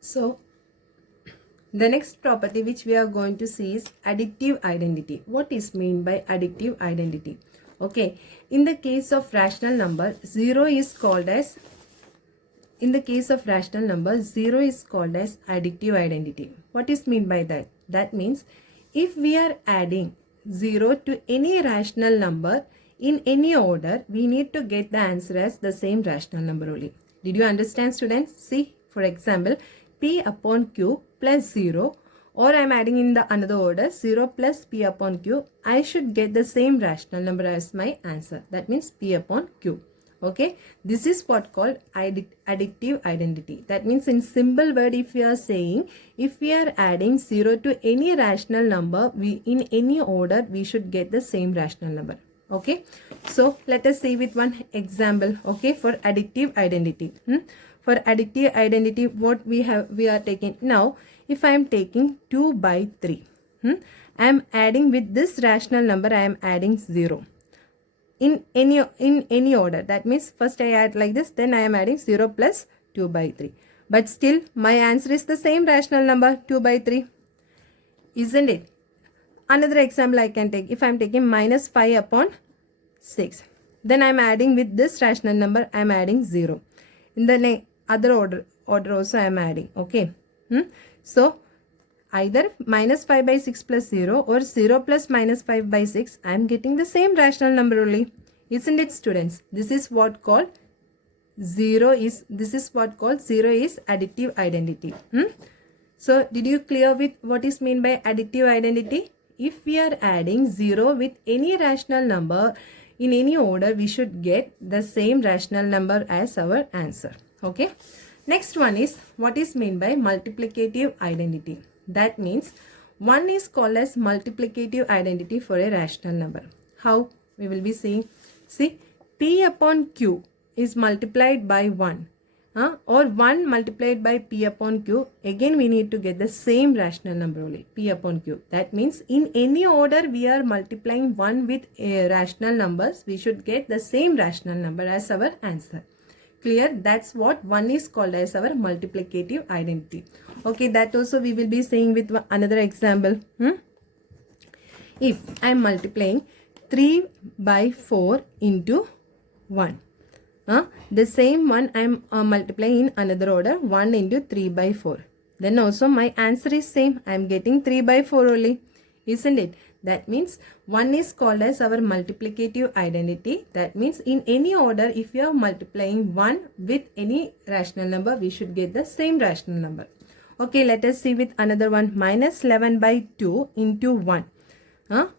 So the next property which we are going to see is additive identity. What is mean by additive identity? Okay, in the case of rational number, 0 is called as additive identity. What is mean by that? That means if we are adding 0 to any rational number in any order, we need to get the answer as the same rational number only. Did you understand, students? See, for example, p upon q plus 0, or I am adding in the another order 0 plus p upon q, I should get the same rational number as my answer. That means p upon q. Okay, this is what called additive identity. That means in simple word, if we are saying, if we are adding 0 to any rational number, we in any order, we should get the same rational number. Okay, so let us see with one example. Okay, for additive identity. For additive identity, what we are taking now. If I am taking 2 by 3, I am adding with this rational number, I am adding 0 in any order. That means first I add like this, then I am adding 0 plus 2 by 3. But still my answer is the same rational number, 2 by 3. Isn't it? Another example I can take. If I am taking minus 5 upon 6, then I am adding with this rational number, I am adding 0. In the other order also I am adding. Okay. So either minus 5 by 6 plus 0 or 0 plus minus 5 by 6, I am getting the same rational number only. Isn't it, students? This is what called 0 is additive identity. So did you clear with what is mean by additive identity? If we are adding 0 with any rational number in any order, we should get the same rational number as our answer. Okay. Next one is what is mean by multiplicative identity. That means one is called as multiplicative identity for a rational number. How? We will be seeing. See, p upon q is multiplied by 1. Or 1 multiplied by p upon q. Again, we need to get the same rational number only, p upon q. That means in any order we are multiplying 1 with rational numbers, we should get the same rational number as our answer. Clear? That's what one is called as our multiplicative identity. Okay, that also we will be saying with another example. If I am multiplying 3 by 4 into 1. The same one I am multiplying in another order, 1 into 3 by 4. Then also my answer is same. I am getting 3 by 4 only. Isn't it? That means one is called as our multiplicative identity. That means in any order, if you are multiplying 1 with any rational number, we should get the same rational number. Okay, let us see with another one. Minus 11 by 2 into 1.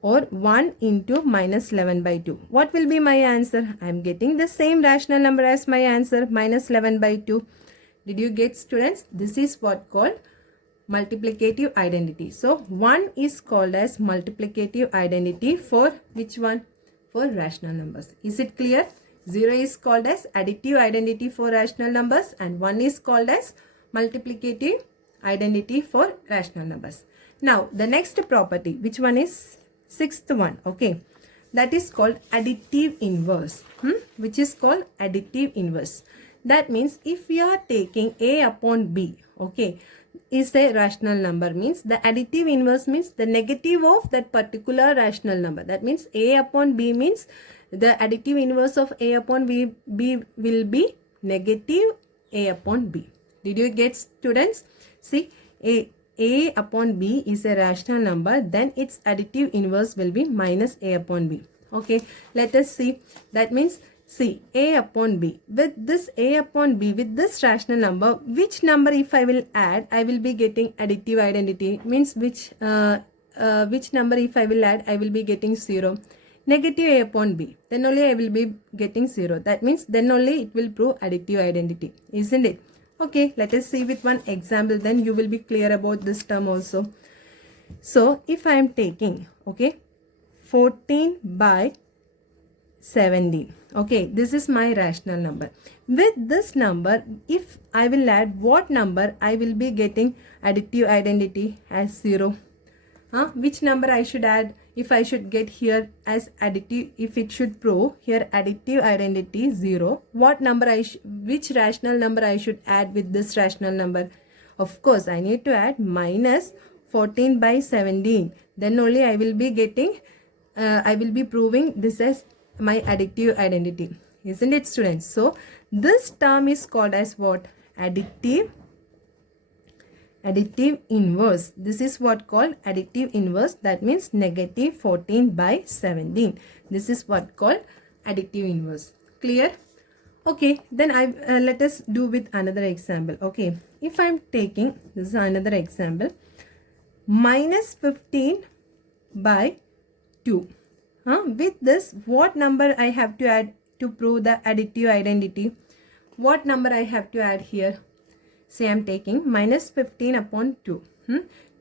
Or 1 into minus 11 by 2. What will be my answer? I am getting the same rational number as my answer, minus 11 by 2. Did you get, students? This is what called multiplicative identity. So 1 is called as multiplicative identity for which one? For rational numbers. Is it clear? 0 is called as additive identity for rational numbers and 1 is called as multiplicative identity for rational numbers. Now the next property, which one is sixth one? Okay, that is called additive inverse. Which is called additive inverse. That means if we are taking a upon b, okay, is a rational number, means the additive inverse means the negative of that particular rational number. That means a upon b means the additive inverse of a upon b will be negative a upon b. Did you get, students? See, a upon b is a rational number, then its additive inverse will be minus a upon b. Okay, let us see. That means see, a upon b. With this a upon b, with this rational number, which number if I will add, I will be getting additive identity. Means which number if I will add, I will be getting 0. Negative a upon b. Then only I will be getting 0. That means then only it will prove additive identity. Isn't it? Okay, let us see with one example. Then you will be clear about this term also. So, if I am taking, okay, 14 by 17. Okay, this is my rational number. With this number, if I will add what number, I will be getting additive identity as 0. Which number I should add if I should get here as additive, if it should prove here additive identity 0. What number which rational number I should add with this rational number? Of course, I need to add minus 14 by 17. Then only I will be getting, I will be proving this as my additive identity. Isn't it, students? So, this term is called as what? Additive inverse. This is what called additive inverse. That means negative 14 by 17. This is what called additive inverse. Clear? Okay, then let us do with another example. Okay, if I am taking, this is another example, minus 15 by 2. With this, what number I have to add to prove the additive identity? What number I have to add here? Say I am taking minus 15 upon 2.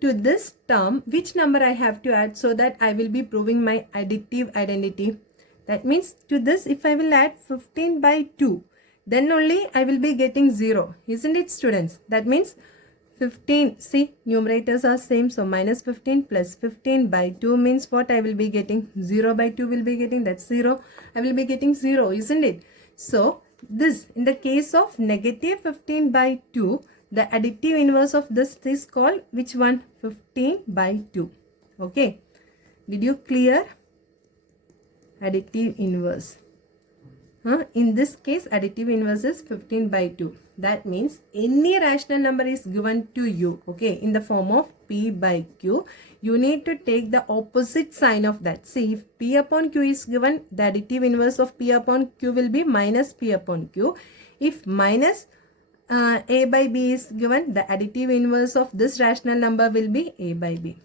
To this term, which number I have to add so that I will be proving my additive identity? That means to this, if I will add 15 by 2, then only I will be getting 0. Isn't it, students? That means 15, see, numerators are same. So minus 15 plus 15 by 2 means what I will be getting? 0 by 2 will be getting, that's 0. I will be getting 0, isn't it? So this, in the case of negative 15 by 2, the additive inverse of this is called which one? 15 by 2. Okay. Did you clear? Additive inverse. In this case, additive inverse is 15 by 2. That means any rational number is given to you, okay, in the form of P by Q. You need to take the opposite sign of that. See, if P upon Q is given, the additive inverse of P upon Q will be minus P upon Q. If minus A by B is given, the additive inverse of this rational number will be A by B.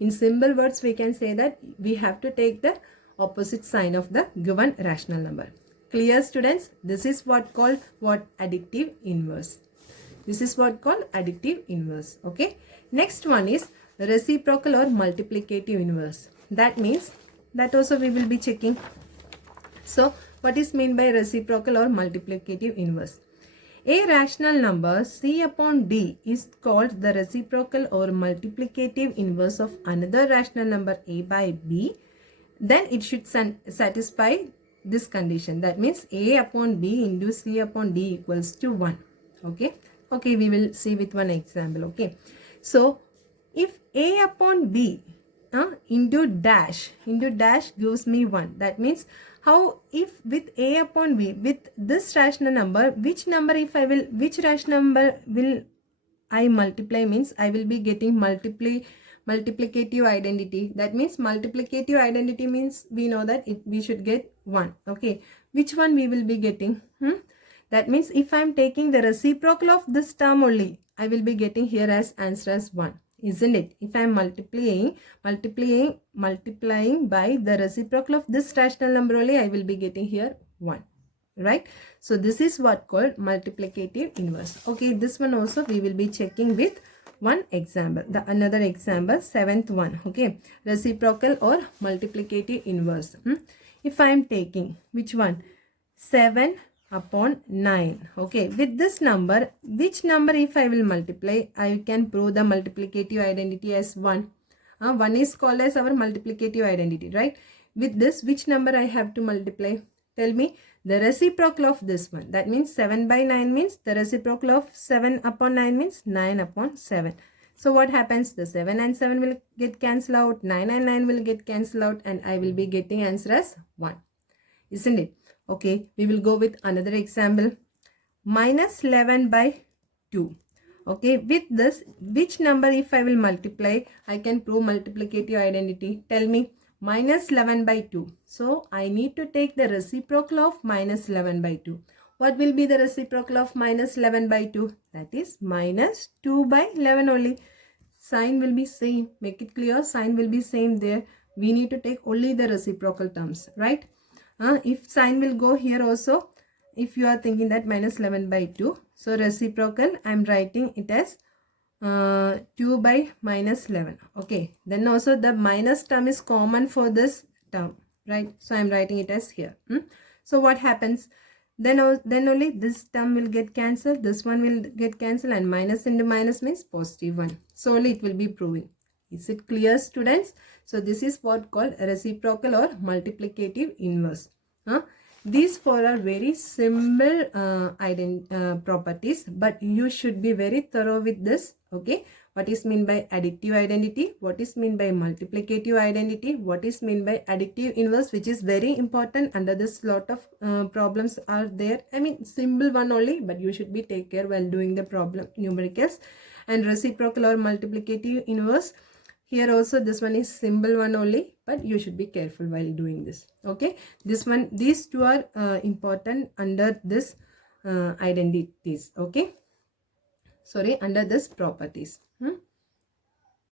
In simple words, we can say that we have to take the opposite sign of the given rational number. Clear, students? This is what called what? Additive inverse. This is what called additive inverse. Okay. Next one is reciprocal or multiplicative inverse. That means that also we will be checking. So what is meant by reciprocal or multiplicative inverse? A rational number C upon D is called the reciprocal or multiplicative inverse of another rational number A by B. Then it should satisfy this condition. That means A upon B into C upon D equals to 1. Okay. Okay, we will see with one example. Okay. So, if A upon B into dash gives me 1. That means how, if with A upon B, with this rational number, which rational number will I multiply means I will be getting multiplicative identity. That means multiplicative identity means we know that we should get 1. Okay. Which one we will be getting? That means if I am taking the reciprocal of this term only, I will be getting here as answer as 1. Isn't it? If I am multiplying by the reciprocal of this rational number only, I will be getting here 1. Right? So this is what called multiplicative inverse. Okay, this one also we will be checking with one example. The another example, 7th one. Okay, reciprocal or multiplicative inverse. If I am taking which one? 7 upon 9. Okay, with this number, which number if I will multiply, I can prove the multiplicative identity as 1. 1 is called as our multiplicative identity, right? With this, which number I have to multiply? Tell me. The reciprocal of this one. That means 7 by 9 means the reciprocal of 7 upon 9 means 9 upon 7. So what happens? The 7 and 7 will get cancelled out. 9 and 9 will get cancelled out. And I will be getting answer as 1. Isn't it? Okay. We will go with another example. Minus 11 by 2. Okay. With this, which number if I will multiply, I can prove multiplicative identity. Tell me. Minus 11 by 2. So, I need to take the reciprocal of minus 11 by 2. What will be the reciprocal of minus 11 by 2? That is minus 2 by 11 only. Sign will be same. Make it clear. Sign will be same there. We need to take only the reciprocal terms. Right? If sign will go here also. If you are thinking that minus 11 by 2. So, reciprocal. I am writing it as 2 by minus 11. Okay. Then also the minus term is common for this term. Right. So I am writing it as here. So what happens? Then only this term will get cancelled. This one will get cancelled. And minus into minus means positive 1. So only it will be proving. Is it clear, students? So this is what called reciprocal or multiplicative inverse. These four are very simple properties, but you should be very thorough with this. Okay, what is mean by additive identity, what is mean by multiplicative identity, what is mean by additive inverse, which is very important. Under this lot of problems are there. I mean simple one only, but you should be take care while doing the problem numericals. And reciprocal or multiplicative inverse, here also this one is simple one only, but you should be careful while doing this. Okay, this one, these two are important under this identities. Okay, sorry, under this properties.